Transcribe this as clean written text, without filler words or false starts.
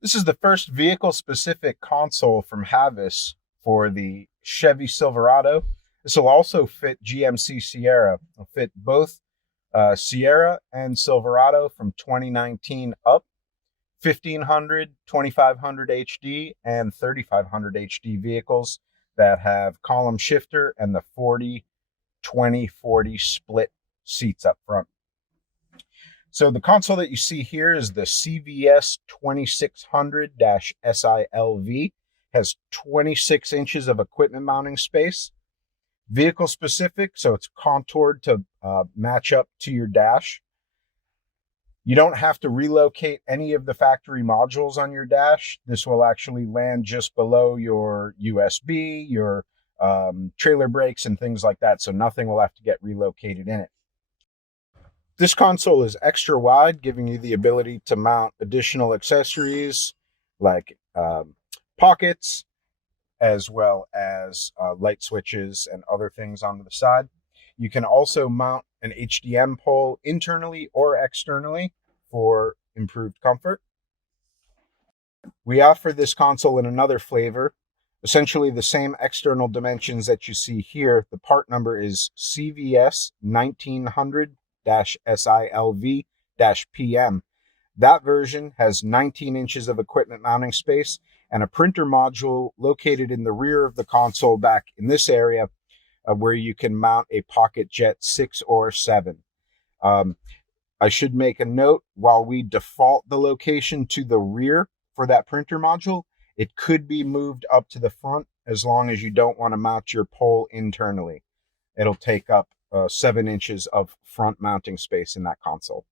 This is the first vehicle-specific console from Havis for the Chevy Silverado. This will also fit GMC Sierra. It'll fit both Sierra and Silverado from 2019 up, 1500, 2500 HD, and 3500 HD vehicles that have column shifter and the 40-20-40 split seats up front. So the console that you see here is the CVS 2600-SILV, has 26 inches of equipment mounting space. Vehicle specific, so it's contoured to match up to your dash. You don't have to relocate any of the factory modules on your dash. This will actually land just below your USB, your trailer brakes, and things like that, so nothing will have to get relocated in it. This console is extra wide, giving you the ability to mount additional accessories like pockets, as well as light switches and other things onto the side. You can also mount an HDM pole internally or externally for improved comfort. We offer this console in another flavor, essentially the same external dimensions that you see here. The part number is CVS 1900-SILV-PM. That version has 19 inches of equipment mounting space and a printer module located in the rear of the console back in this area where you can mount a PocketJet 6 or 7. I should make a note, while we default the location to the rear for that printer module, it could be moved up to the front as long as you don't want to mount your pole internally. It'll take up 7 inches of front mounting space in that console.